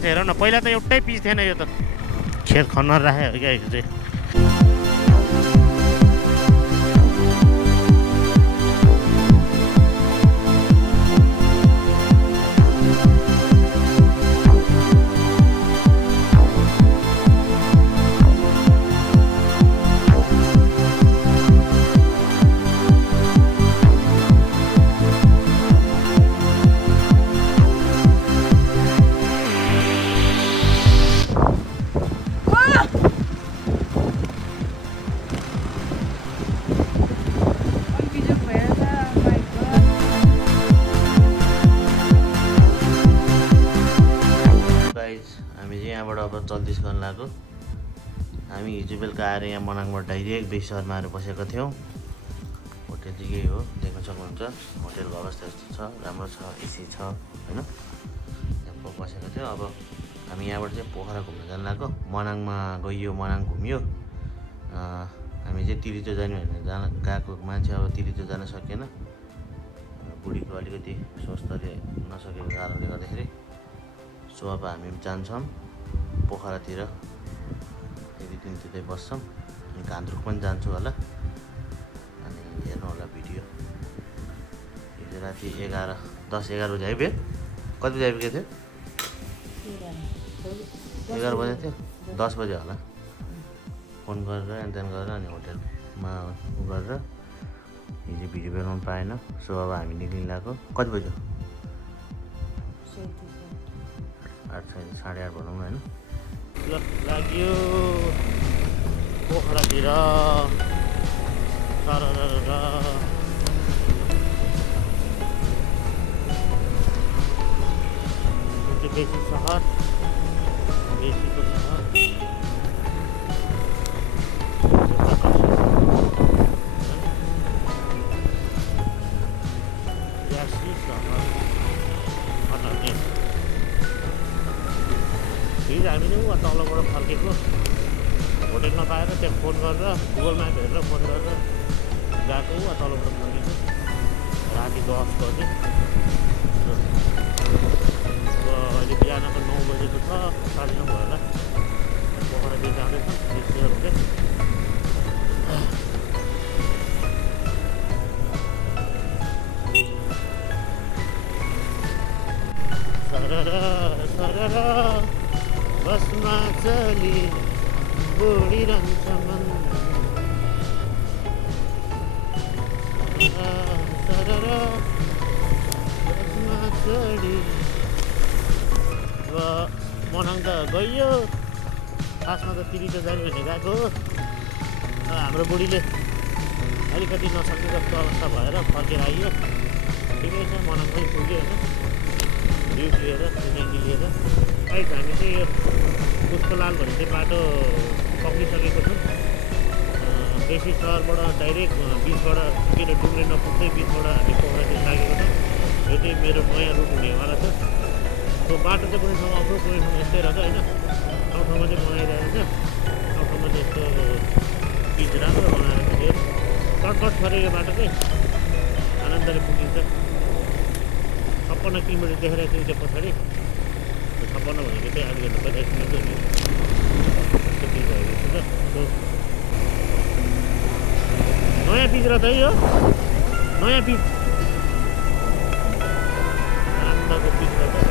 हेर न पहिला त एउटै पिस थिएन यो त खेत खन्न राखेको क्या यो चाहिँ अब चल्दिस गर्न लाग्यो। हामी हिजो बेलुका आएर यहाँ मनाङबाट डाइरेक्ट बेसरमा आएर बसेको थियौँ। होटेल चाहिँ यही हो, देख्न सक्नुहुन्छ। होटेलको अवस्था यस्तो छ, राम्रो छ, एसी छ होइन। यहाँ बसेको थियो। अब हामी यहाँबाट चाहिँ पोखरा घुम्न जान लाग्यो। मनाङमा गइयो, मनाङ घुमियो। हामी चाहिँ तिरिचो जाने भनेर गएको मान्छे अब तिरिचो जान सकेन। बुढीको अलिकति स्वास्थ्यले नसकेको कारणले गर्दाखेरि सो अब हामी जान्छौँ पोखरातिर, एक दिन त्यतै बस्छौँ। अनि घान्द्रुक पनि जान्छु होला। अनि हेर्नु होला भिडियो। हिजो राति 10-11 बजी आइपुग्यो। कति बजी आइपुगेको थियो? 11 बजे थियो। 10 बजे होला फोन गरेर अनि त्यहाँदेखि गरेर अनि होटेलमा उ गरेर हिजो भिडियो बनाउनु पाएन। सो अब हामी निक्लिन लाग्यो। कति बज्यो? 8:30 भनौँ न होइन। ल लाग्यो पोखरातिर। बेसी सहर, बेसीको सहर हिजो हामीले उहाँ तलबाट फर्केको होटेल नपाएर त्यहाँ फोन गरेर गुगल म्याप हेरेर फोन गरेर गएको उहाँ तलबाट फर्केको राति 10 बजे। अहिले बिहानको 9 बजेको छ, 9:30 भयो होला। पोखरातिर जाँदैछ हुँदै। सरर बसमा चली बुढिरहन्छ मन। सरर बसमा चली। अब मनाङ त गइयो। खासमा त तिरिचो जाने भनेर गएको। हाम्रो बुढीले अलिकति नसक्ने जस्तो अवस्था भएर फर्केर आइयो। ठिकै छ, मनाङ पनि पुग्यो होइन। ड्युटी लिएर नानी लिएर अहिले हामी चाहिँ यो पुष्पलाल भन्ने चाहिँ बाटो पक्रिसकेको छौँ। बेसी सहरबाट डाइरेक्ट बिचबाट पुगेर डुम्रे नपुग्दै बिचबाट हामी पोखरातिर लागेको छ। यो चाहिँ मेरो नयाँ रुट हुनेवाला छ। त्यो बाटो चाहिँ कुनै ठाउँ अप्रो, कुनै ठाउँ यस्तै रहेछ होइन। ठाउँ ठाउँमा चाहिँ बनाइरहेको छ। ठाउँ ठाउँमा चाहिँ यस्तो पिच राम्रो बनाएर चाहिँ कटकट फरे यो बाटो चाहिँ आनन्दले पुगिन्छ। 56 किलोमिटर देखाइरहेको थियो त्यो पछाडि। 56 भनेको चाहिँ अलिकति 50 किलोमिटर त्यति भएको छ। नयाँ पिच रहेछ है यो, नयाँ पिच, राम्रोको पिच रहेछ।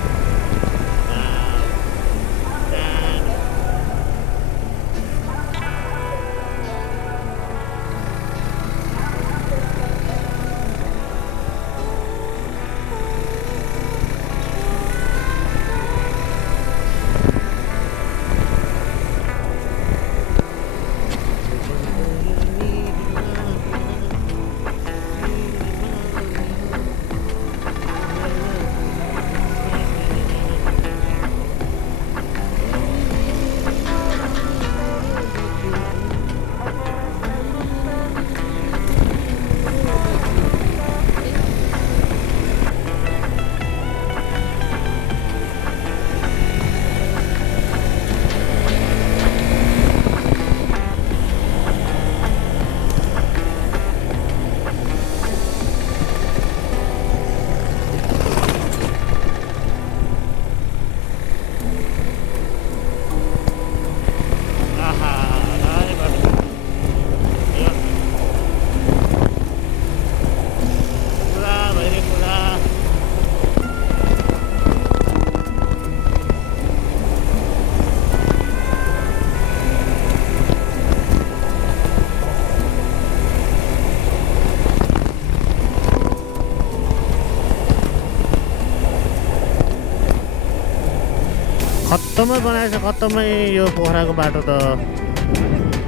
खत्तमै बनाएछ खत्तमै यो पोखराको बाटो त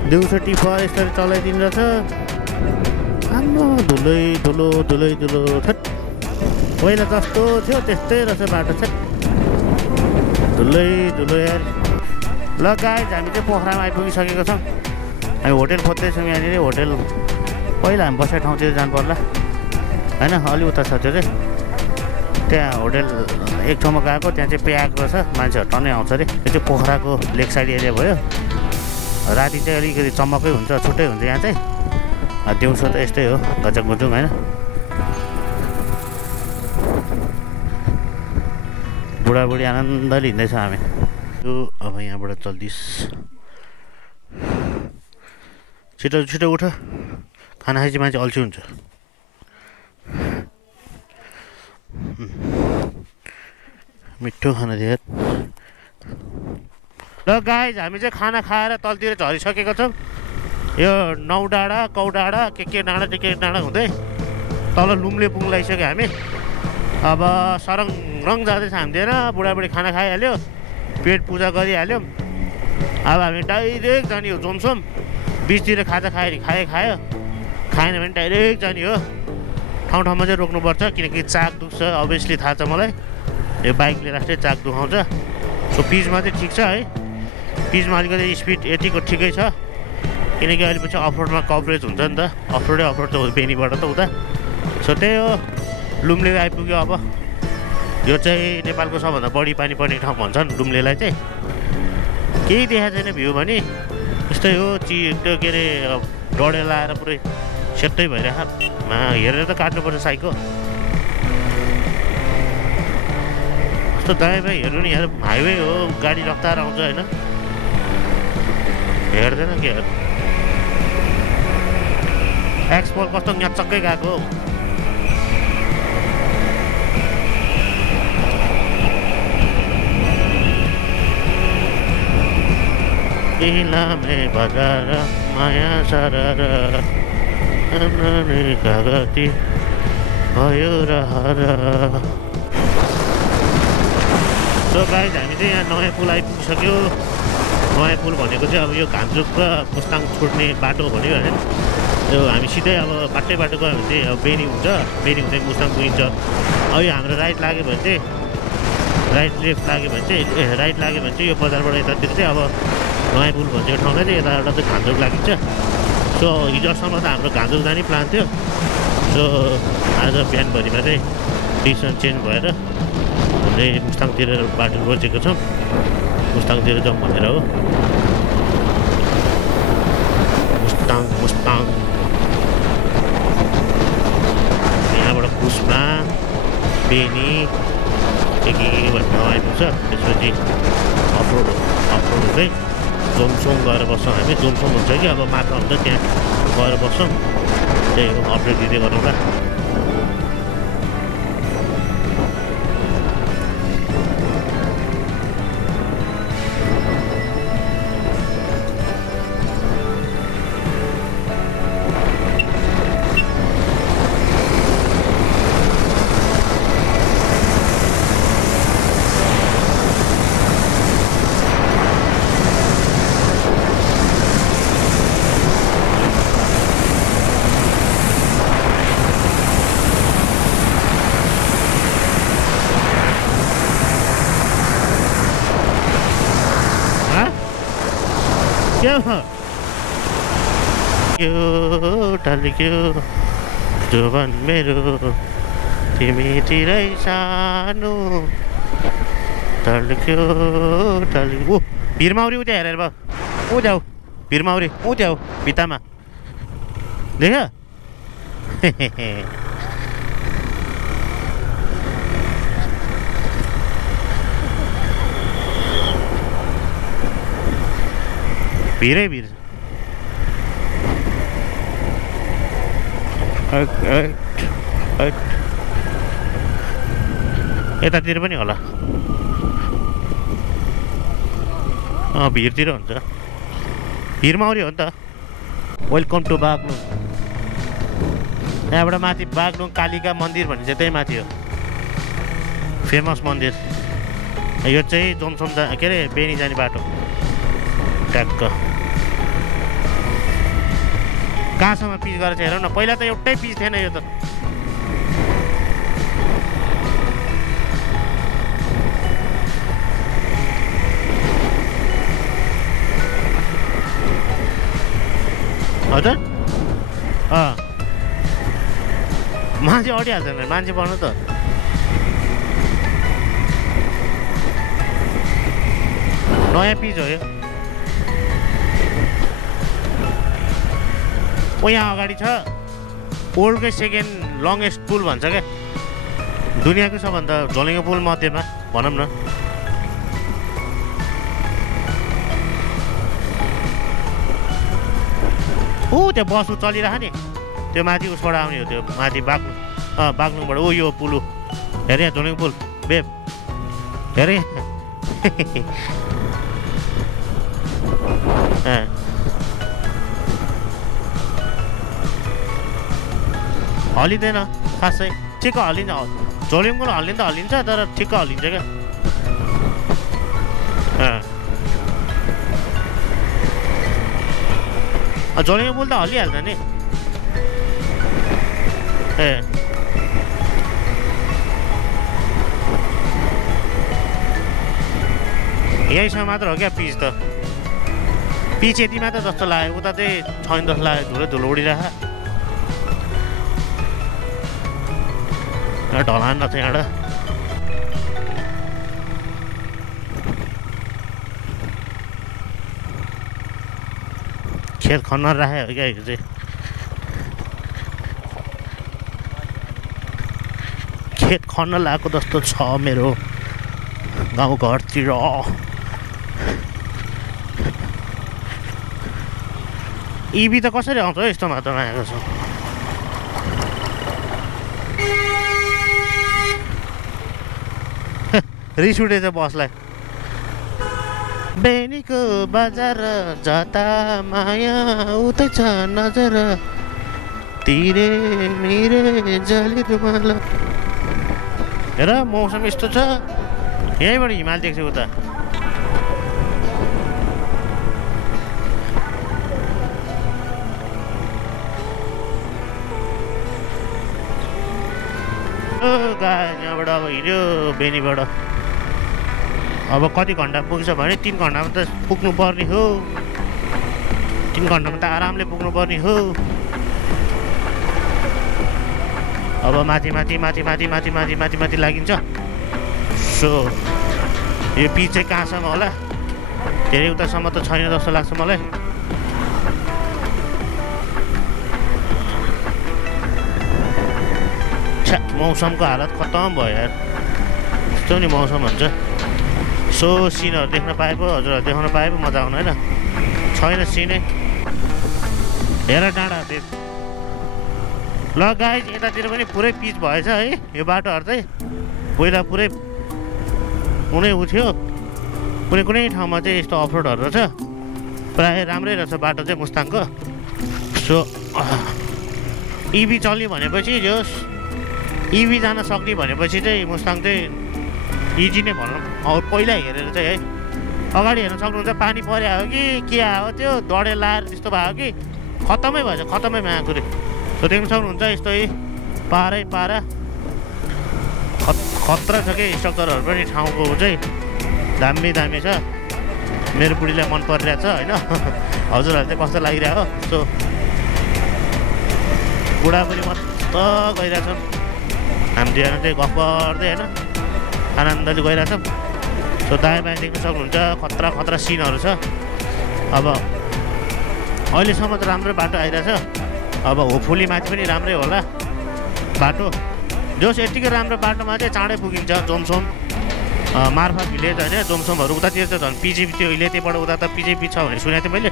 दिउँसो टिफर यसरी चलाइदिनु रहेछ आम्मा धुलै धुलो धुलै धुलो थट पहिला जस्तो थियो त्यस्तै रहेछ बाटो छ धुलै धुलो यार ल गाइज हामी चाहिँ पोखरामा आइपुगिसकेको छौँ हामी होटेल खोज्दैछौँ यहाँनिर होटेल पहिला हामी बसेको ठाउँतिर जानु पर्ला होइन अलि उता छ त्यो चाहिँ त्यहाँ होटेल एक ठाउँमा गएको त्यहाँ चाहिँ प्याक रहेछ मान्छेहरू टन्नै आउँछ अरे त्यो चाहिँ पोखराको लेक साइड एरिया भयो राति चाहिँ अलिकति चमकै हुन्छ छुट्टै हुन्छ यहाँ चाहिँ दिउँसो त यस्तै हो गजक गुजुङ होइन बुढाबुढी आनन्दले हिँड्दैछ हामी यो अब यहाँबाट चल्दिस छिटो छिटो उठ खाना खाएपछि मान्छे अल्छी हुन्छ मिठो खाना दिएर ल गाइज हामी चाहिँ खाना खाएर तलतिर झरिसकेको छौँ यो नौ डाँडा कौ डाँडा के डाँडा डाँडा हुँदै तल लुम्ले पुङ लगाइसक्यो हामी अब सरङ रङ जाँदैछ हामीतिर बुढाबुढी खाना खाइहाल्यो पेट पूजा गरिहाल्यो अब हामी डाइरेक्ट जाने हो जोमसोम बिचतिर खाजा खायो खाएन भने डाइरेक्ट जाने हो ठाउँ ठाउँमा चाहिँ रोक्नुपर्छ किनकि चाक दुख्छ अभियसली थाहा छ मलाई यो बाइकले राख्दै चाक दुखाउँछ सो पिचमा चाहिँ ठिक छ है पिचमा अलिकति स्पिड यतिको ठिकै छ किनकि अहिले पछि अफरोडमा कभरेज हुन्छ नि त अफरोड त बेनीबाट त उता सो त्यही हो लुम्ले आइपुग्यो अब यो चाहिँ नेपालको सबभन्दा बढी पानी पर्ने ठाउँ भन्छन् लुम्लेलाई चाहिँ केही देखाएको छैन भ्यू भने यस्तै हो त्यो के अरे डढे लाएर पुरै सेतै भइरहेको हेरेर त काट्नुपर्छ साइको कस्तो दायाँ भाइ हेर्नु नि यहाँ हाइवे हो गाडी रफ्तार आउँछ होइन हेर्दैन के एक्सपोल कस्तो न्याचक्कै गएको लामे बजार माया सरर कागती भयो र सो गाइज हामी चाहिँ यहाँ नयाँ पुल आइपुगिसक्यो नयाँ पुल भनेको चाहिँ अब यो घामजुक र मुस्ताङ छोड्ने बाटो भन्यो होइन यो हामी सिधै अब बाटो गयो भने चाहिँ अब बेनी हुन्छ बेनी हुँदै मुस्ताङ पुगिन्छ अब यो हाम्रो राइट लाग्यो भने चाहिँ लेफ्ट लाग्यो भने चाहिँ राइट लाग्यो भने चाहिँ यो बजारबाट यतातिर चाहिँ अब नयाँ पुल भन्छ यो ठाउँलाई चाहिँ यताबाट चाहिँ घामजुक लागिन्छ सो हिजोसम्म त हाम्रो घामजुक जाने प्लान थियो सो आज बिहानभरिमा चाहिँ डिसिसन चेन्ज भएर हामीले मुस्ताङतिर बाटो रोजेको छौँ मुस्ताङतिर जाउँ भनेर हो मुस्ताङ यहाँबाट कुस्मा बेनी के भन्नु आइपुग्छ त्यसपछि अफरोड हुँदै जोमसोङ गएर बस्छौँ हामी जोमसोङ हुन्छ कि अब माथि हुन्छ त्यहाँ गएर बस्छौँ त्यही हो अपडेट दिँदै गरौँला ढल्क्यो जोवन मेरो तिमीतिरै सानो ढल्क्यो ओ भिरमाउरी उता हेरेर भयो ऊ जाऊ भिरमाउरी ऊ त्यहाँ भित्तामा देख भिरै भिर यतातिर पनि होला भिरतिर हुन्छ भिरमाउरी हो नि त वेलकम टु बागलुङ यहाँबाट माथि बागलुङ कालिका मन्दिर भन्ने चाहिँ त्यही माथि हो फेमस मन्दिर यो चाहिँ जोमसोम के अरे बेनी जाने बाटो ट्याक्क कहाँसम्म पिच गरेर चाहिँ हेरौँ न। पहिला त एउटै पिच थिएन यो त। हजुर मान्छे अडिहाल्छ नि मान्छे बढ्नु त। नयाँ पिच हो यो। यहाँ अगाडि छ वर्ल्डकै सेकेन्ड लङ्गेस्ट पुल भन्छ क्या, दुनियाँको सबभन्दा झोलिङ्गे पुल मध्येमा भनौँ न। त्यो बस चलिरह नि, त्यो माथि उसबाट आउने हो, त्यो माथि बाग्लुङबाट। यो पुल हेरे झोलिङ्गे पुल बेब हेरे हल्लिँदैन खासै, ठिक्क हल्लिन्छ। झोलिङ पुल हल्लिन्छ त हल्लिन्छ, तर ठिक्क हल्लिन्छ क्या। झोलिङ पुल त हल्लिहाल्छ नि। यहीसँग मात्र हो क्या पिच त। पिच यति मात्र जस्तो लाग्यो, उता चाहिँ छैन जस्तो लाग्यो, धुलो धुलो उडिरह। ढलान रहेछ यहाँबाट। खेत खन्न राखेको हो क्या यो चाहिँ। खेत खन्न लगाएको जस्तो छ मेरो गाउँघरतिर। इभी त कसरी आउँछ यस्तो मात्रामा आएको छ। रिस उठेछ बसलाई। बेनीको बजार जता माया उतै छ नजर, तिरे मिरे जली रुमाल। हेर मौसम यस्तो छ, यहीँबाट हिमाल देख्छ उता। यहाँबाट अब हिँड्यो बेनीबाट। अब कति घन्टा पुग्छ भने 3 घन्टामा त पुग्नु पर्ने हो। 3 घन्टामा त आरामले पुग्नु पर्ने हो। अब माथि माथि माथि माथि माथि माथि माथि माथि लागिन्छ। सो यो पिच चाहिँ कहाँसम्म होला, धेरै उतासम्म त छैन जस्तो लाग्छ मलाई। मौसमको हालत खतम भयो यार, यस्तो नि मौसम हुन्छ। सो सिनहरू देख्न पाए पो हजुरहरू देखाउन पाए पो मजा आउनु होइन। छैन सिनै, हेर डाँडा देख। ल गाइज यतातिर पनि पुरै पिच भएछ है यो बाटोहरू चाहिँ। पहिला पुरै कुनै उठ्यो, कुनै कुनै ठाउँमा चाहिँ यस्तो अफरोडहरू रहेछ। प्रायः राम्रै रहेछ बाटो चाहिँ मुस्ताङको। सो इभी चल्यो भनेपछि जोस् इभी जान सक्ने भनेपछि चाहिँ मुस्ताङ चाहिँ इजी नै भनौँ। अब पहिला हेरेर चाहिँ है अगाडि हेर्न सक्नुहुन्छ, पानी पर्या हो कि के आयो त्यो डढे लाएर त्यस्तो भयो कि खत्तमै भएछ, खत्तमै माकुरे। सो देख्न सक्नुहुन्छ यस्तै पारै पारा खतरा छ कि स्ट्रक्चरहरू पनि ठाउँको चाहिँ दामी दामी छ। मेरो बुढीलाई मन परिरहेछ होइन, हजुरहरू चाहिँ कस्तो लागिरहेको। सो बुढाबुढी मस्त गइरहेछौँ, हामी दुईजना चाहिँ गफ गर्दै होइन आनन्दले गइरहेछौँ। सो दायाँ बायाँ देख्न सक्नुहुन्छ खतरा खतरा सिनहरू छ। अब अहिलेसम्म त राम्रो बाटो आइरहेछ, अब होपफुली माथि पनि राम्रै होला बाटो। जोस् यतिकै राम्रो बाटोमा चाहिँ चाँडै पुगिन्छ। जोमसोम मार्फा भिलेज होइन, जोमसोमहरू उतातिर त झन् पिजी त्यो इलेतेबाट उता त पिजेपी छ भनेर सुनेको थिएँ मैले।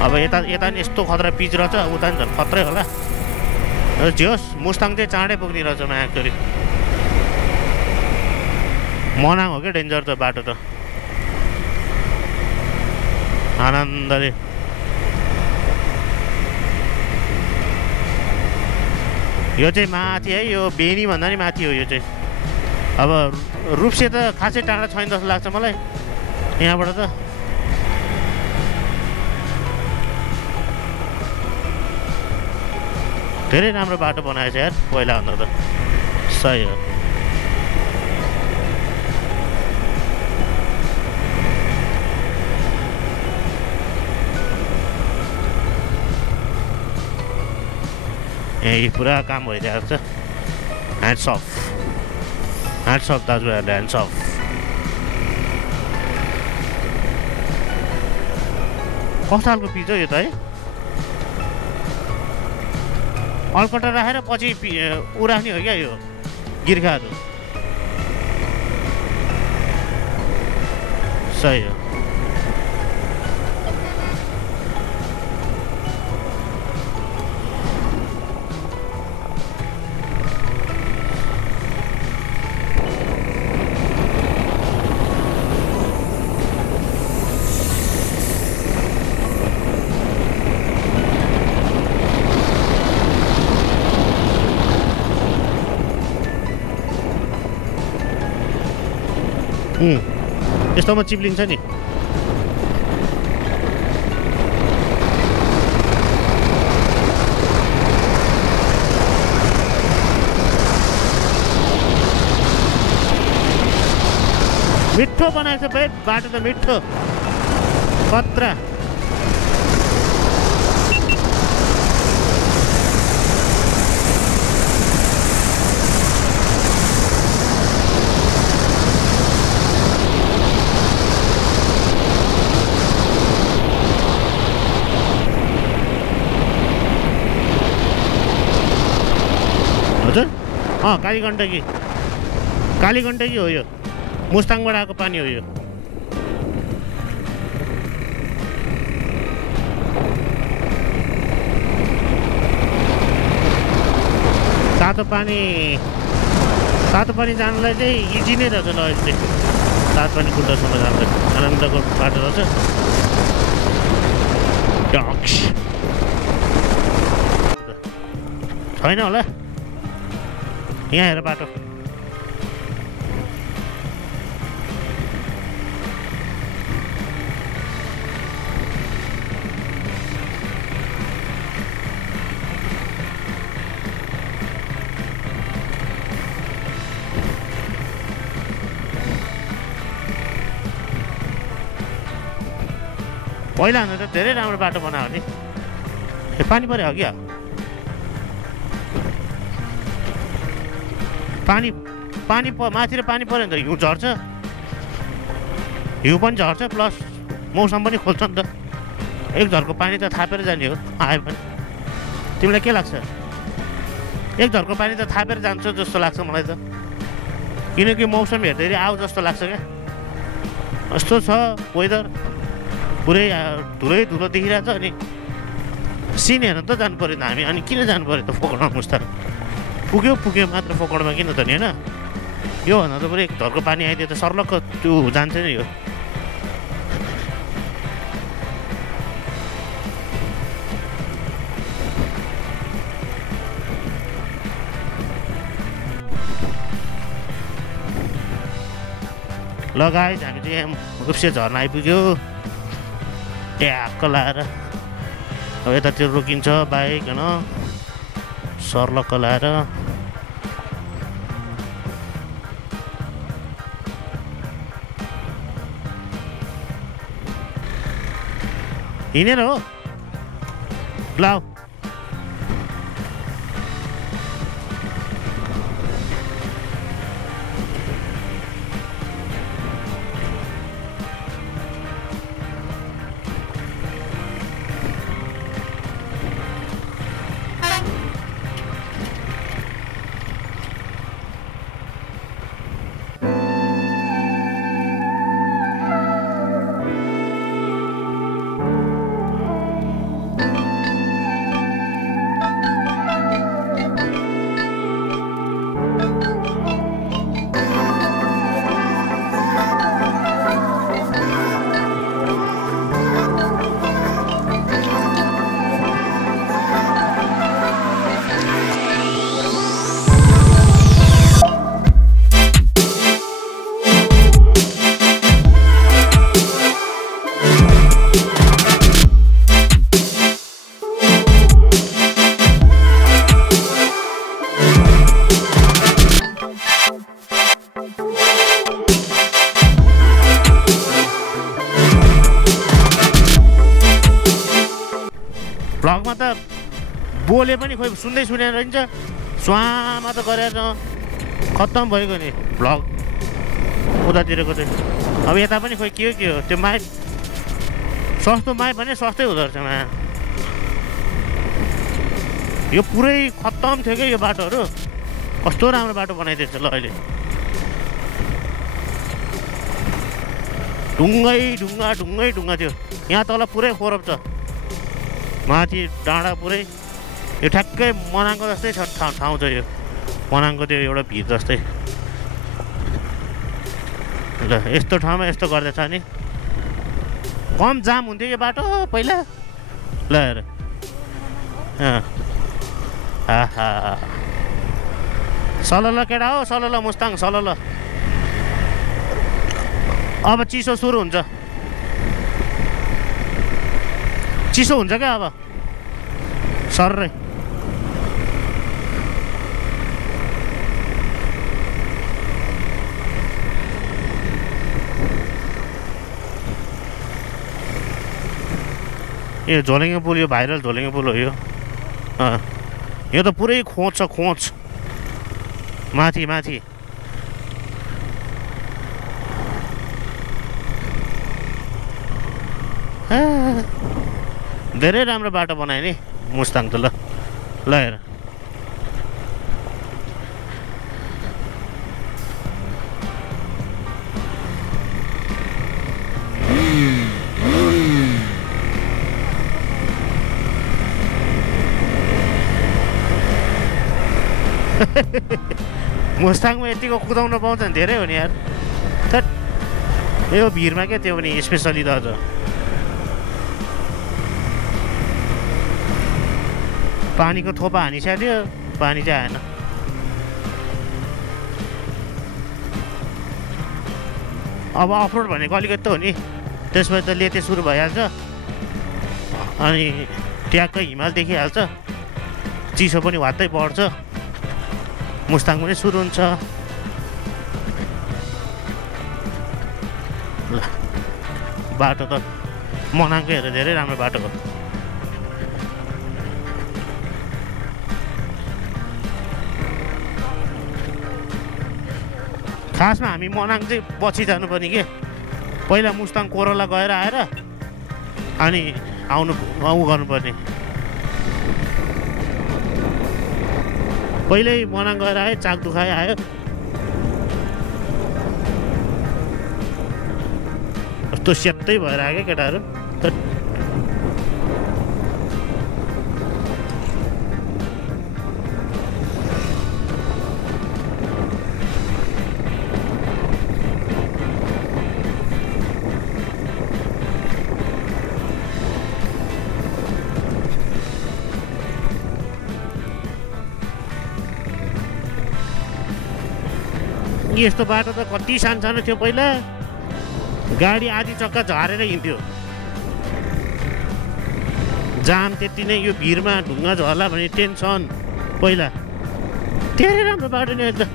अब यता यता नि यस्तो खतरा पिच रहेछ, उता नि झन् खत्रै होला। जोस् मुस्ताङ चाहिँ चाँडै पुग्ने रहेछ एक्चुअली। मनाङ हो क्या डेन्जर त बाटो त। आनन्दले यो चाहिँ माथि है, यो बेनी भन्दा नि माथि हो यो चाहिँ। अब रूपसे त खासै टाढा छैन जस्तो लाग्छ मलाई यहाँबाट त। धेरै राम्रो बाटो बनाएछ यार पहिला भन्दा त। सही हो। यही पुरा काम भइरहेको छ। ह्यान्ड्स अफ दाजुभाइहरूले, ह्यान्ड्स अफ। कस्तो खालको पिच हो यो त है? अल्कटा राखेर पछि ऊ राख्ने हो क्या यो गिर्खाहरू। सही हो। यस्तोमा चिप्लिन्छ नि। मिठो बनाएको छ भाइ बाटो त, मिठो कत्रा। हजुर कालीगण्डकी हो यो। मुस्ताङबाट आएको पानी हो यो। तातो पानी जानलाई चाहिँ इजी नै रहेछ ल अहिले चाहिँ। तातो पानी कुण्डसम्म जान्छ, आनन्दको बाटो रहेछ। डक्स छैन होला यहाँ हेर बाटो। पहिला भन्दा त धेरै राम्रो बाटो बनायो नि। पानी पऱ्यो हो क्या? पानी माथि र पानी पऱ्यो भने त हिउँ झर्छ, हिउँ पनि झर्छ प्लस मौसम पनि खोल्छ नि त। एक झर्को पानी त थापेर जाने हो आयो पनि। तिमीलाई के लाग्छ? एक झर्को पानी त थापेर जान्छ जस्तो लाग्छ मलाई त, किनकि मौसम हेर्दाखेरि आऊ जस्तो लाग्छ क्या। यस्तो छ वेदर, पुरै धुलो देखिरहेको छ। अनि सिन हेर्न त जानु पऱ्यो त हामी, अनि किन जानु पऱ्यो त फोकडमा? मुस्ताङ पुग्यो मात्र फोकडमा किन त नि होइन? योभन्दा त पुरै एक धर्को पानी आइदियो त सर्लक्क त्यो जान्छ नि यो। ल गाइस हामी चाहिँ रूपसे झर्ना आइपुग्यो। ट्याक्क लाएर अब यतातिर रोकिन्छ बाइक होइन, सर्लक्क लाएर। हिँडेर हो ल। त बोले पनि खोइ सुन्दै सुनेर रहन्छ स्वामा त गरेर खत्तम भएको नि भ्लग उतातिरको चाहिँ अब यता पनि खोइ के हो त्यो माइक सस्तो माइक भने सस्तै हुँदो रहेछ मा यो पुरै खत्तम थियो क्या यो बाटोहरू कस्तो राम्रो बाटो बनाइदिएछ ल अहिले ढुङ्गै ढुङ्गा थियो यहाँ तल पुरै खोरब छ माथि डाँडा पुरै यो ठ्याक्कै मनाङको जस्तै छ ठाउँ छ यो मनाङको त्यो एउटा भिर जस्तै ल यस्तो ठाउँमा यस्तो गर्दैछ नि कम जाम हुन्थ्यो यो बाटो पहिला ल हेर सलल केटा हो सलल मुस्ताङ सलल अब चिसो सुरु हुन्छ चिसो हुन्छ क्या अब सर्रै यो झोलेङ्गे पुल यो भाइरल झोलेङ्गे पुल हो यो यो त पुरै खोज छ खोज माथि धेरै राम्रो बाटो बनायो नि मुस्ताङ त ल हेर मुस्ताङमा यतिको कुदाउन पाउँछ नि धेरै हो नि यार यो भिरमा क्या त्यो पनि स्पेसली त अझ पानीको थोपा हानिसकेको थियो पानी चाहिँ आएन अब अफरोड भनेको अलिकति त हो नि त्यसपछि त लेते सुरु भइहाल्छ अनि ट्याक्कै हिमाल देखिहाल्छ चिसो पनि वात्तै बढ्छ मुस्ताङ पनि सुरु हुन्छ ल बाटो त मनाङको हेरेर धेरै राम्रो बाटो हो खासमा हामी मनाङ चाहिँ पछि जानुपर्ने के पहिला मुस्ताङ कोरोला गएर आएर अनि ऊ गर्नुपर्ने पहिल्यै मनाङ गएर आयो चाक दुखायो आयो कस्तो सेतै भएर आयो क्या केटाहरू यस्तो बाटो त कति सानो थियो पहिला गाडी आधी चक्का झरेर हिँड्थ्यो जाम त्यति नै यो भिरमा ढुङ्गा झर्ला भने टेन्सन पहिला धेरै राम्रो बाटो नि एकदम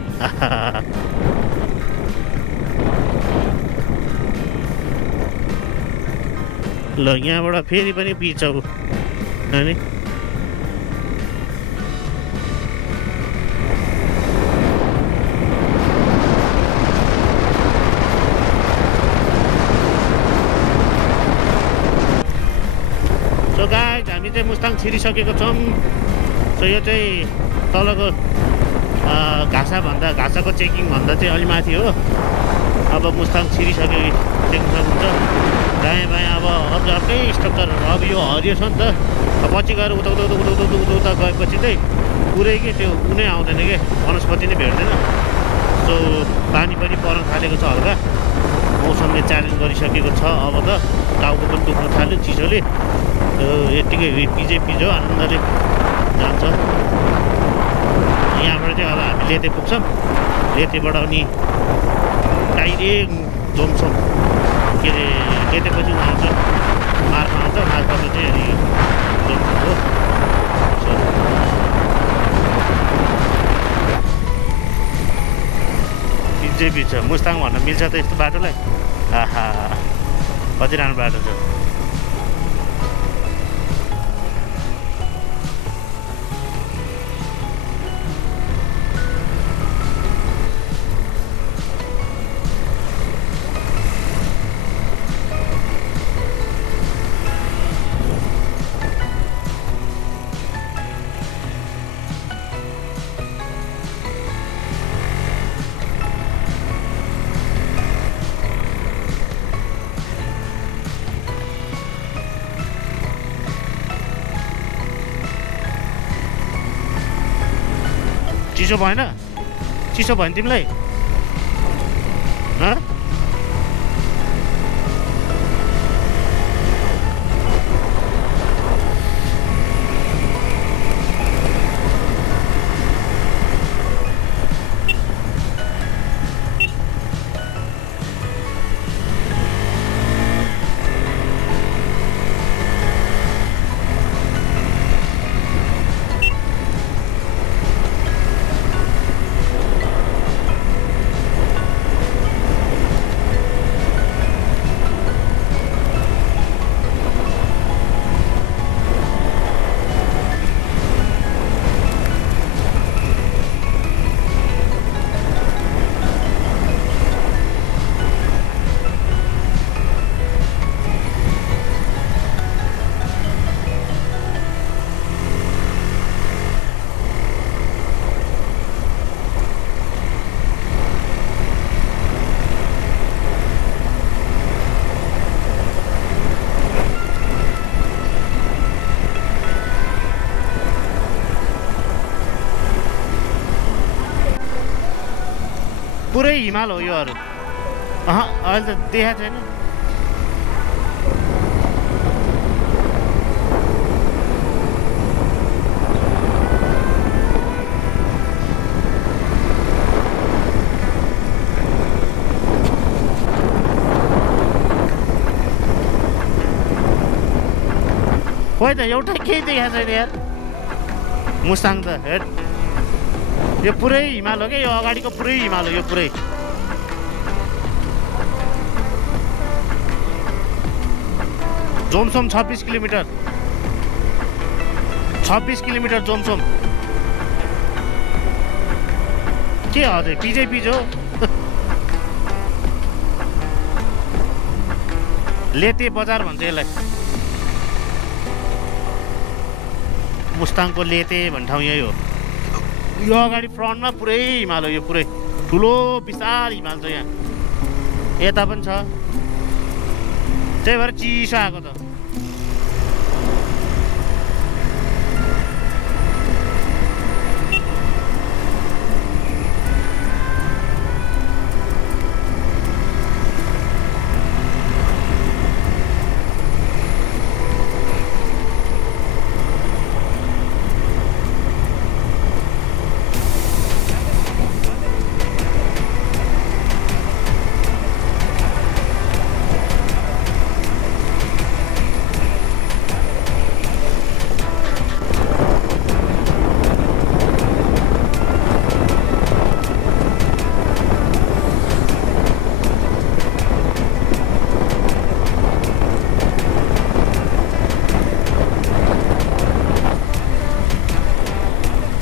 ल यहाँबाट फेरि पनि पिच अनि हामी चाहिँ मुस्ताङ छिरिसकेको छौँ सो यो चाहिँ तलको घाँसाको चेकिङ भन्दा चाहिँ अलि माथि हो अब मुस्ताङ छिरिसके देख्न सक्नुहुन्छ दायाँ बायाँ अब अझ अर्कै स्ट्रक्चरहरू अब यो हरियो छ नि त पछि गएर उता गएपछि चाहिँ पुरै के त्यो कुनै आउँदैन कि वनस्पति नै भेट्दैन सो पानी पनि पर्न थालेको छ हल्का मौसमले च्यालेन्ज गरिसकेको छ अब त टाउको पनि दुख्न थाल्यो चिसोले यत्तिकै पिजो आनन्दले जान्छ यहाँबाट चाहिँ अब हामी लेते पुग्छौँ लेतेबाट अनि डाइरेक्ट जोम्छौँ के अरे लेतेपछि आउँछ मार्फा आउँछ मार्फाबाट चाहिँ अनि जोम्छौँ हो पिज मुस्ताङ भन्न मिल्छ त यस्तो बाटोलाई आहा कति राम्रो बाटो छ चिसो भएन चिसो भयो तिमीलाई पुरै हिमाल हो योहरू अहिले त देखाएको छैन खोइ त एउटा केही देखाएको छैन यार मुस्ताङ त हेड यो पुरै हिमाल हो क्या यो अगाडिको पुरै हिमाल हो यो पुरै जोमसोम 26 किलोमिटर 26 किलोमिटर जोमसोम के हजुर पिजै पिज हो लेते बजार भन्छ यसलाई मुस्ताङको लेते भन्ने ठाउँ यही हो यो अगाडि फ्रन्टमा पुरै हिमाल हो यो पुरै ठुलो विशाल हिमाल छ यहाँ यता पनि छ त्यही भएर चिसो आएको त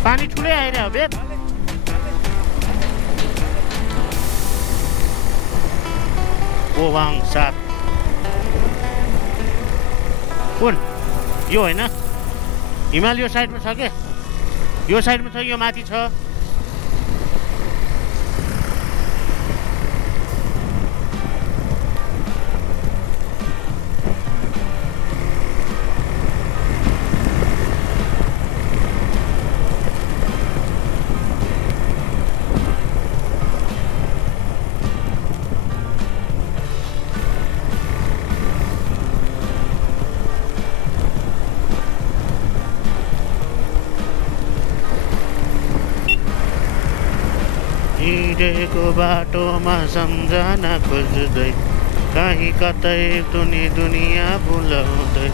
पानी ठुलै आइरह्यो बेद ओवाङ 7 कुन यो होइन हिमाल यो साइडमा छ के यो साइडमा छ यो माथि छ हिँडेको बाटोमा सम्झना खोज्दै कहीँ कतै दुनिया भुलाउँदै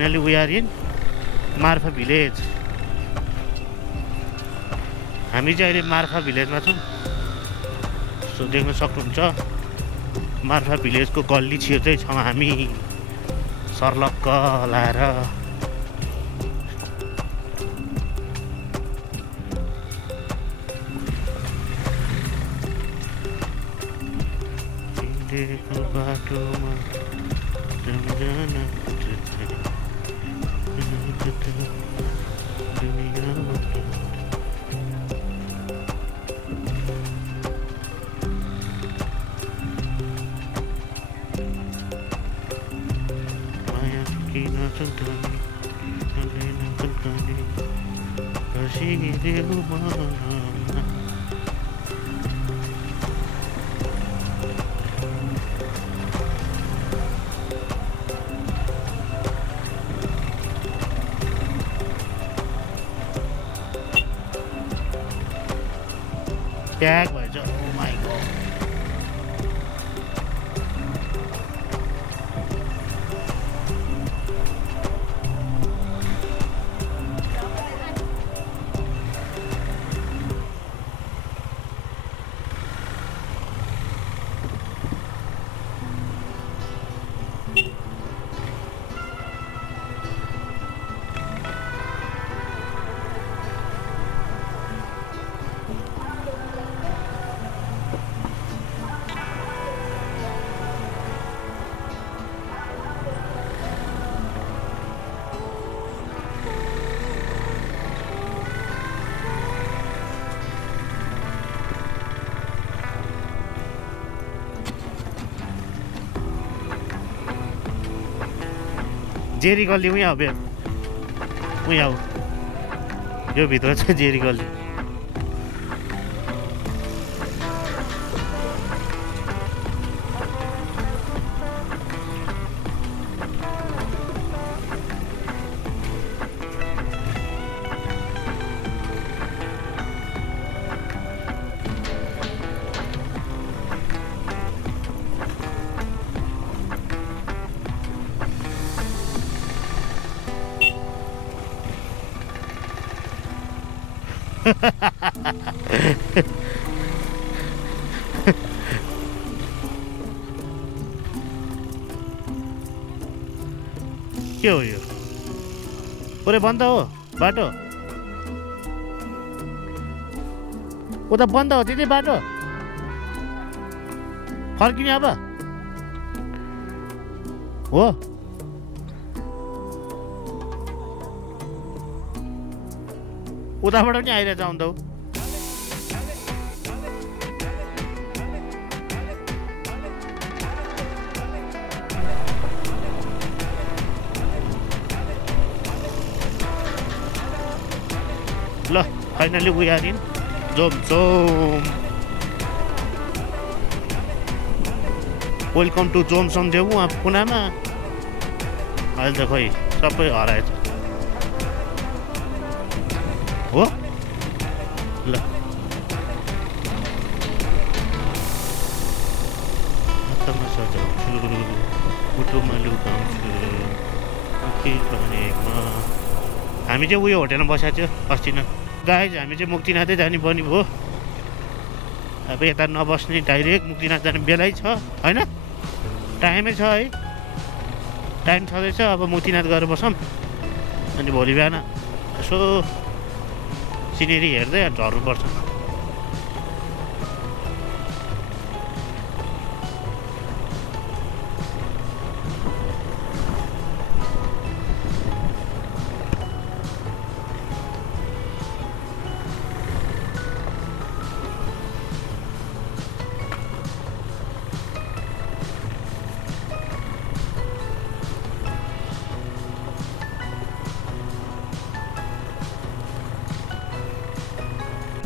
finally we are in Marpha village. हामी चाहिँ अहिले मार्फा भिलेजमा छौँ। सो देख्न सक्नुहुन्छ मार्फा भिलेजको गल्ली छेउ चाहिँ छौँ हामी सर्लक्क लाएर। बाटोमा ट्याग भएछ। ओ माइ गॉड जेरी गल्ली उहीँ आऊ बेर उहीँ आऊ यो भित्र छ जेरी गल्ली। के हो यो? पुरै बन्द हो बाटो? उता बन्द हो त्यति बाटो? फर्किने अब हो? उताबाट पनि आइरहेछ अन्त हो। ल finally we are in Jomsom. Welcome to Jomsom देऊ वहाँ पुनामा। अहिले त खोइ सबै हराएछ हो। ल हातमा सजाउँछु मुटुमा लुकाउँछु के भनेमा। हामी चाहिँ उयो होटेलमा बसेको थियो अस्ति न गाइज। हामी चाहिँ मुक्तिनाथै जाने बनी भयो। अब यता नबस्ने डाइरेक्ट मुक्तिनाथ जाने बेलै छ होइन? टाइमै छ है, टाइम छँदैछ। अब मुक्तिनाथ गएर बसौँ अनि भोलि बिहान यसो सिनेरी हेर्दै झर्नुपर्छ।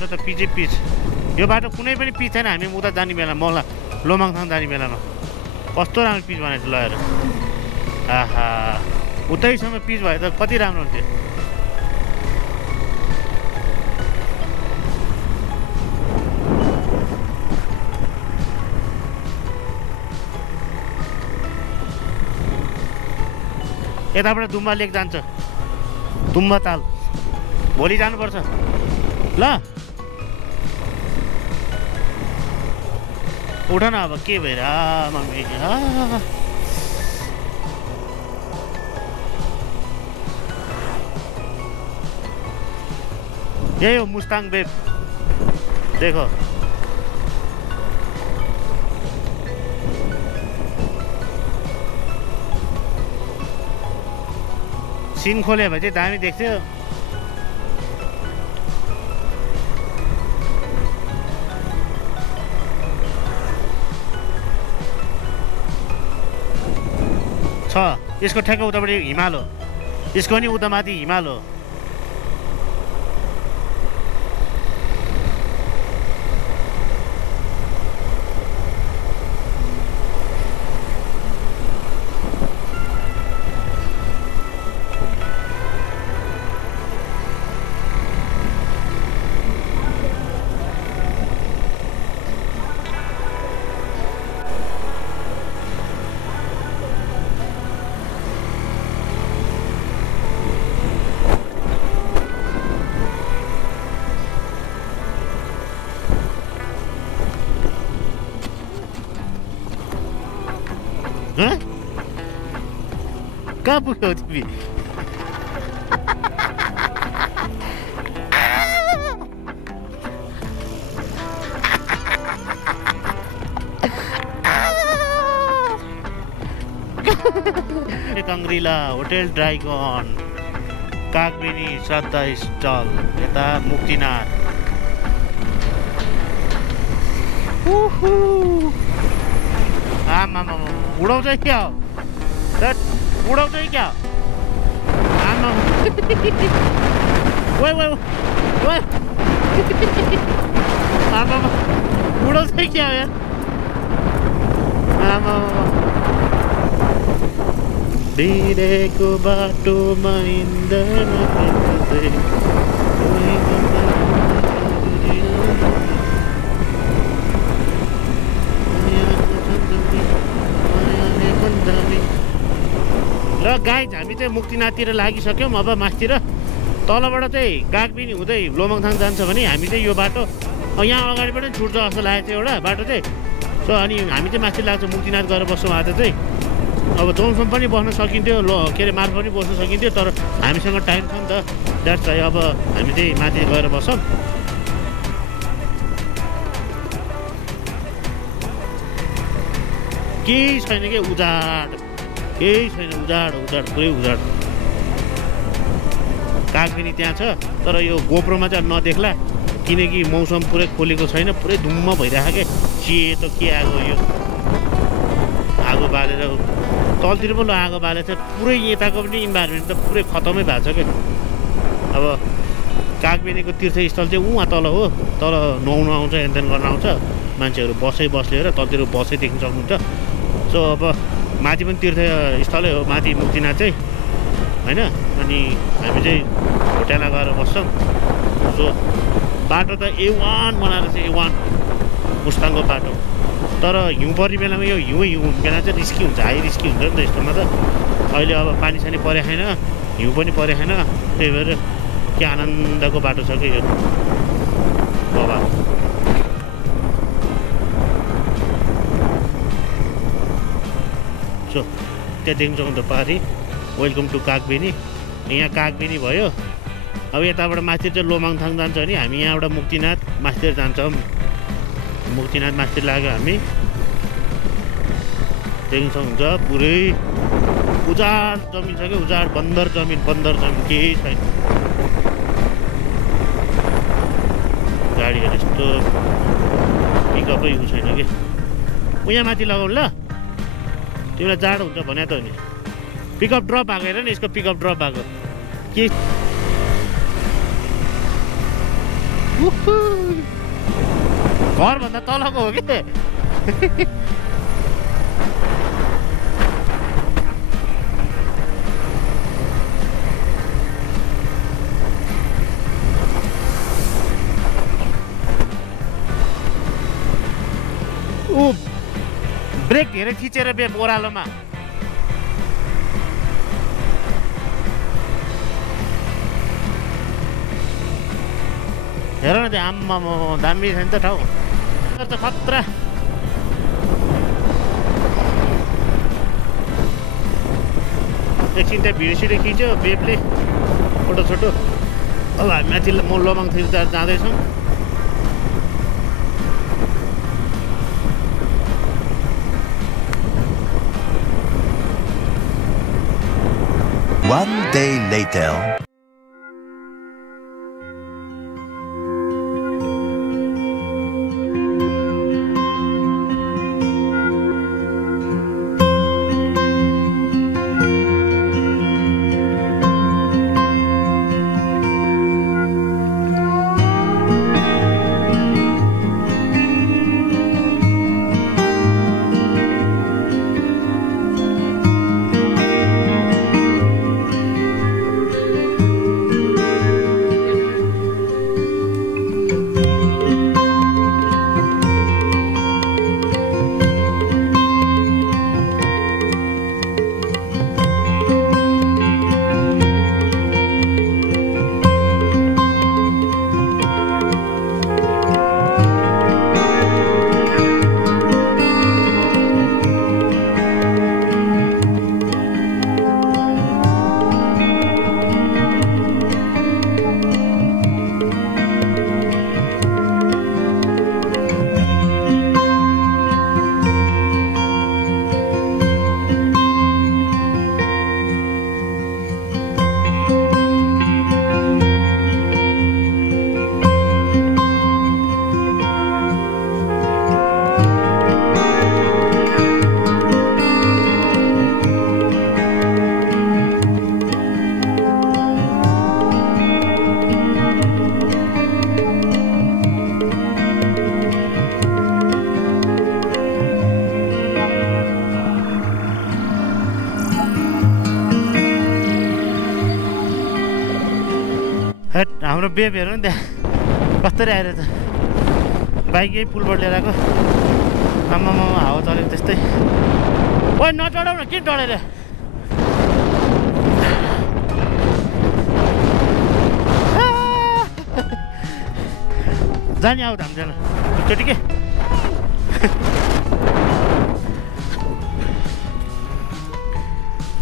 त पिचै पिच यो बाटो कुनै पनि पिच छैन। हामी उता जाने बेला मलाई लोमाङथाङ जाने बेलामा कस्तो राम्रो पिच बनाएको थियो। ल हेर आहा उतैसम्म पिच भए त कति राम्रो हुन्थ्यो। यताबाट दुम्बा लेक जान्छ, दुम्बा ताल। भोलि जानुपर्छ ल। उठ न अब, के भएर मम्मी। यही हो मुस्ताङ बेब, देखो। सिन खोल्यो भने चाहिँ दामी देख्थ्यो। छ यसको ठ्याक्क उतापट्टि हिमाल हो, यसको नि उता माथि हिमाल हो। कहाँ पुग्यौ तिमी? कङ्ग्रिला होटेल ड्राइगन, कागबेनी श्रद्धा स्टल, यता मुक्तिनाथ। आमा उडाउँछ क्या हो? उडाउँछ क्या? आमा ओए ओए ओए आमा उडाउँछ क्या यार? आमा बिरेको बाटोमा हिँड्दैन र गाइज हामी चाहिँ मुक्तिनाथतिर लागिसक्यौँ। अब मासतिर तलबाट चाहिँ कागबेनी हुँदै लोमङथाङ जान्छ भने हामी चाहिँ यो बाटो यहाँ अगाडिबाट छुट्छ जस्तो लागेको छ एउटा बाटो चाहिँ। सो अनि हामी चाहिँ माथि लाग्छ, मुक्तिनाथ गएर बस्छौँ आज चाहिँ। अब जोनसम्म पनि बस्न सकिन्थ्यो, के अरे मार्फ पनि बस्न सकिन्थ्यो, तर हामीसँग टाइम छ नि त, द्याट्स वाइ अब हामी चाहिँ माथि गएर बस्छौँ। केही छैन कि उजाड, केही छैन, उजाड उजाड पुरै उजाड। कागबेनी त्यहाँ छ, तर यो गोप्रोमा चाहिँ नदेख्ला किनकि मौसम पुरै खोलेको छैन, पुरै धुम्म भइरहेको के सेतो के आगो, यो आगो बालेर तलतिर पनि आगो बालेको छ। पुरै यताको पनि इन्भाइरोमेन्ट त पुरै खतमै भएको छ क्या। अब कागबेनीको तीर्थस्थल चाहिँ उहाँ तल हो, तल नुहाउनु आउँछ, हेनतेन गर्न आउँछ मान्छेहरू, बस लिएर तलतिर बसै देख्न सक्नुहुन्छ। सो अब माथि पनि तीर्थस्थलै हो माथि मुक्तिनाथ चाहिँ होइन। अनि हामी चाहिँ होटेलमा गएर बस्छौँ। सो बाटो त A1 बनाएर चाहिँ A1 मुस्ताङको बाटो, तर हिउँ पर्ने बेलामा यो हिउँ बेला चाहिँ रिस्की हुन्छ, हाई रिस्की हुन्छ नि त यस्तोमा त। अहिले अब पानी सानी परेको छैन, हिउँ पनि परेको छैन, त्यही भएर के आनन्दको बाटो छ कि यो बाबा। सो त्यहाँ देख्न सक्नुहुन्छ पारी, वेलकम टु कागबेनी। यहाँ कागबेनी भयो। अब यताबाट माथि चाहिँ लोमङथाङ जान्छ भने हामी यहाँबाट मुक्तिनाथ माथितिर जान्छौँ। मुक्तिनाथ माथितिर लाग्यो हामी, देख्न सक्नुहुन्छ पुरै उजाड जमिन छ क्या, उजाड बन्दर जमिन केही छैन। गाडीहरू यस्तो पिकअपै उ छैन कि। यहाँ माथि लगाउनु ल, तिमीलाई जाडो हुन्छ भने त हो नि। पिकअप ड्रप भएको हेर नि, यसको पिकअप ड्रप भएको के घरभन्दा तलको हो कि। ऊ ब्रेक धेरै थिचेर बे ओह्रालोमा हेर न त्यहाँ आम्मामा दामी छ नि त ठाउँ त खतरा एकछिन त्यहाँ भिडियो सिडियो खिच्यो बेबले फोटो छोटो अब हामी माथि लोमाङतिर जाँदैछौँ One day later. हाम्रो बेब हेर्नु नि त्यहाँ कसरी आएर त बाइक यही पुलबाट लिएर आएको आम्मामा हावा चलेको त्यस्तै ओ नचढाउ न किन डढेर जाने आऊ हामीजना एकचोटि के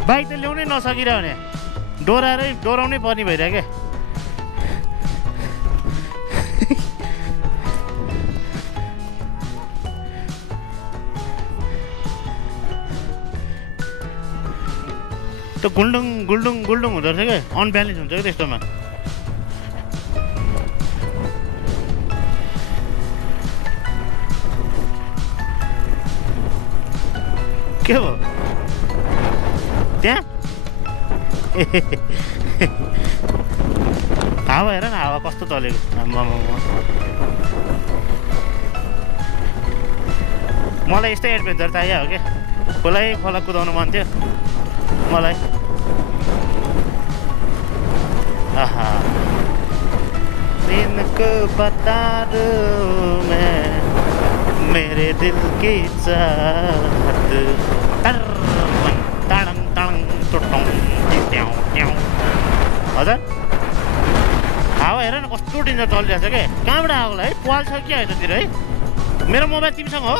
बाइक त ल्याउनै नसकिरह्यो भने डोराउनै पर्ने भइरह्यो क्या त्यो गुल्डुङ गुल्डुङ गुल्डुङ हुँदो रहेछ क्या अनब्यालेन्स हुन्छ क्या त्यस्तोमा के हो त्यहाँ हावा हेर न हावा कस्तो चलेको मलाई यस्तै एडभेन्चर चाहियो हो क्या खोला कुदाउनु मन थियो मलाई आहा दिनको बता दूं मैं मेरे दिल की चाहत हजुर हावा हेर न कस्तो डेन्जर चलिरहेछ क्या कहाँबाट आएको होला है पाल छ क्या यतातिर है मेरो मोबाइल तिमीसँग हो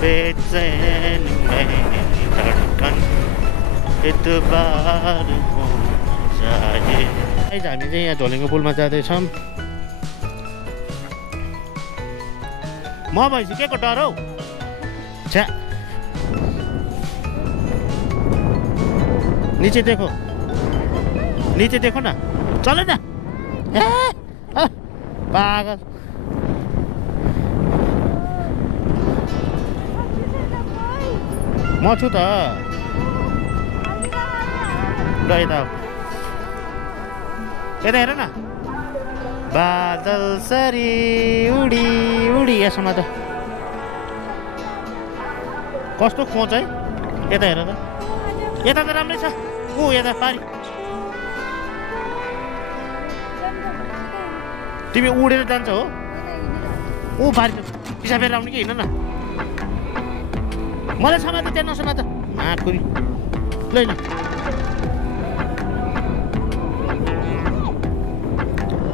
बेचैन मेरी धड़कन इतबार हो जाए हामी चाहिँ यहाँ झोलेङ्गो पुलमा जाँदैछौँ म भइसकेको डर हौ छ्या नीचे देखो न चल न पागल म छु त ल यता हेर न बादल सरी उडी उडी यसमा त कस्तो खोज है यता हेर त यता त राम्रै छ ऊ यता पारी तिमी उडेर जान्छ हो ऊ पारी पिसा फेरि आउने कि हिँड न मलाई समात त्यहाँ नसमात आँकुरी ल लैन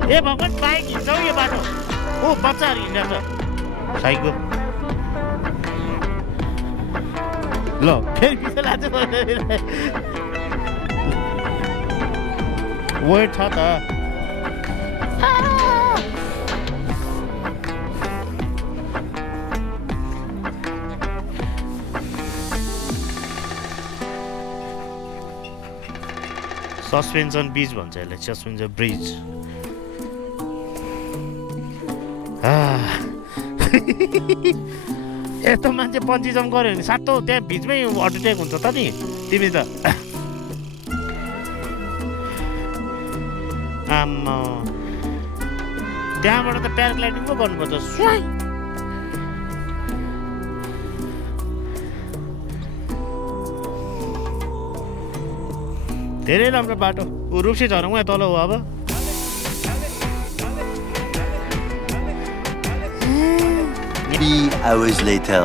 ए भगवान बाइक हिँड्छौ यो बाटो ओ बच्चाहरू हिँड्छ साइकल ल फेरि पछि लाग्छ वेट छ त सस्पेन्सन ब्रिज भन्छ यसलाई सस्पेन्सन ब्रिज यस्तो मान्छे पन्ची जम्प गऱ्यो भने सातो त्यहाँ बिचमै हार्ट एट्याक हुन्छ त नि तिमी त आम्मा त्यहाँबाट त प्याराग्लाइडिङ पो गर्नुपर्छ स्वाई धेरै राम्रो बाटो ऊ रुप्से झरौँ यहाँ तल हो अब 3 hours later.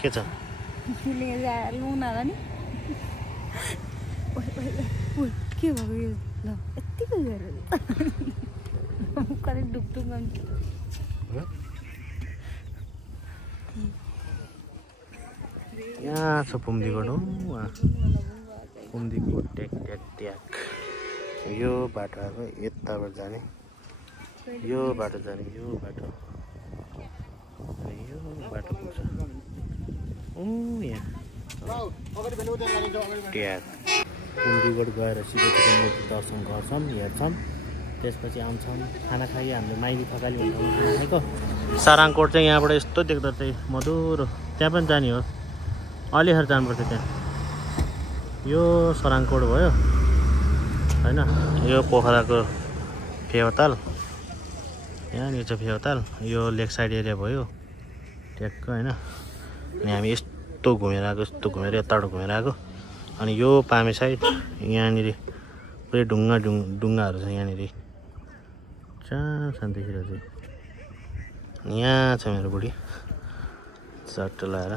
के छ के भयो यो ल यतिको गरेर कतै डुबडुब यहाँ छ पुम्दीबाट पुम्दीको ट्याक ट्याक ट्याक यो बाटो आएको यताबाट जाने यो बाटो जाने यो बाटो पुग्छ यहाँ ट्याक पुम्दीबाट गएर शिवजीको मूर्ति दर्शन गर्छौँ हेर्छौँ त्यसपछि आउँछौँ खाना खाइयो हामीले माइली थकाली खाना खाएको साराङकोट चाहिँ यहाँबाट यस्तो देख्दा चाहिँ मधुरो त्यहाँ पनि जाने हो अलिहर जानुपर्छ त्यहाँ यो सराङकोट भयो होइन यो पोखराको फेवाताल यहाँनिर छ फेवाताल यो लेक साइड एरिया भयो ट्याक्क होइन अनि हामी यस्तो घुमेर आएको यस्तो घुमेर यताबाट घुमेर आएको अनि यो पामे साइड यहाँनिर पुरै ढुङ्गाहरू छ यहाँनिर सानो देखिरहेको चाहिँ यहाँ छ मेरो बुढी चट्ट लाएर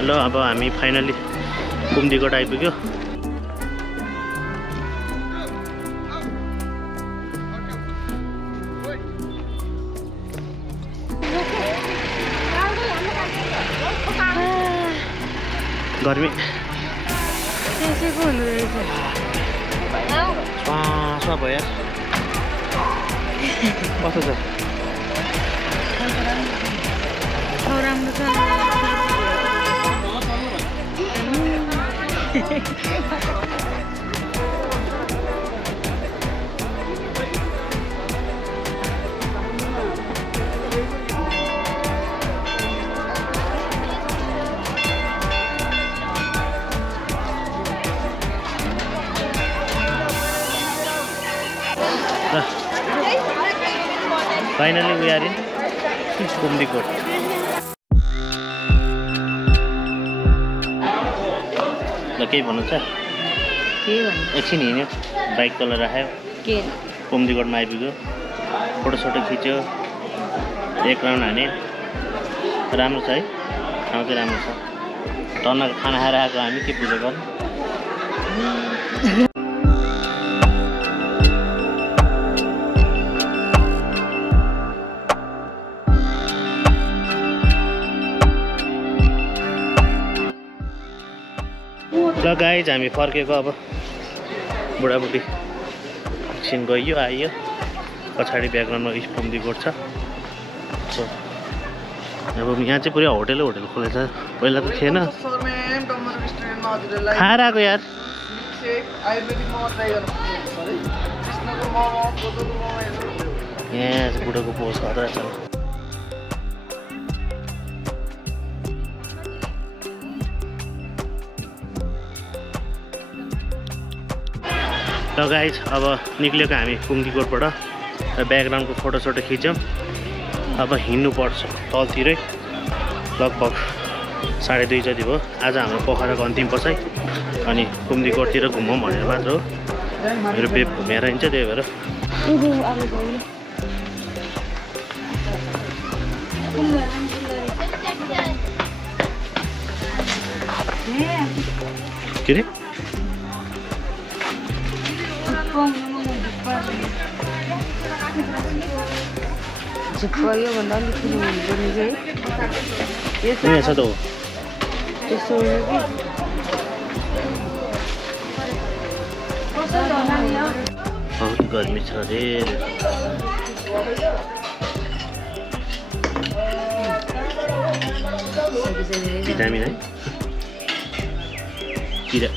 ल अब हामी फाइनली पुम्दीकोट आइपुग्यो गर्मी स्वाहा भयो कस्तो छ राम्रो छ फाइनली वी आर इन कुम्दीकोट। ल केही भन्नु छ? एकछिन हिँड्यो, बाइक तल राख्यो, कुम्दीकोटमा आइपुग्यो, फोटोसोटो खिच्यो, एक राउन्ड हाने। राम्रो छ है, ठाउँ चाहिँ राम्रो छ। टन्नको खाना खाएर आएको हामी, के पूजा गर्नु। ल गाइज हामी फर्केको अब। बुढाबुढी एकछिन गइयो आइयो। पछाडि ब्याकग्राउन्डमा कुम्दीकोट छ। अब यहाँ चाहिँ पुरै होटेल खोलेछ। पहिला त थिएन। खाएर आएको यार। यहाँ चाहिँ बुढोको पोज खतरा छ। ल गाइज अब निक्लेको हामी कुम्दीकोटबाट। ब्याकग्राउन्डको फोटोसोटो खिच्यौँ। अब हिँड्नु पर्छ तलतिरै। लगभग 2:30 जति भयो। आज हाम्रो पोखराको अन्तिम बसाइ। अनि कुम्दीकोटतिर घुमौँ भनेर मात्र हो। मेरो बेब घुमेर हिँड्छ, त्यही भएर। के अरे यो भन्दा अलिक ठुलो हुनुपर्ने चाहिँ यहाँ छ त हो। त्यस्तो होइन कि बहुत गर्मी छ रे। भिटामिन है किरा।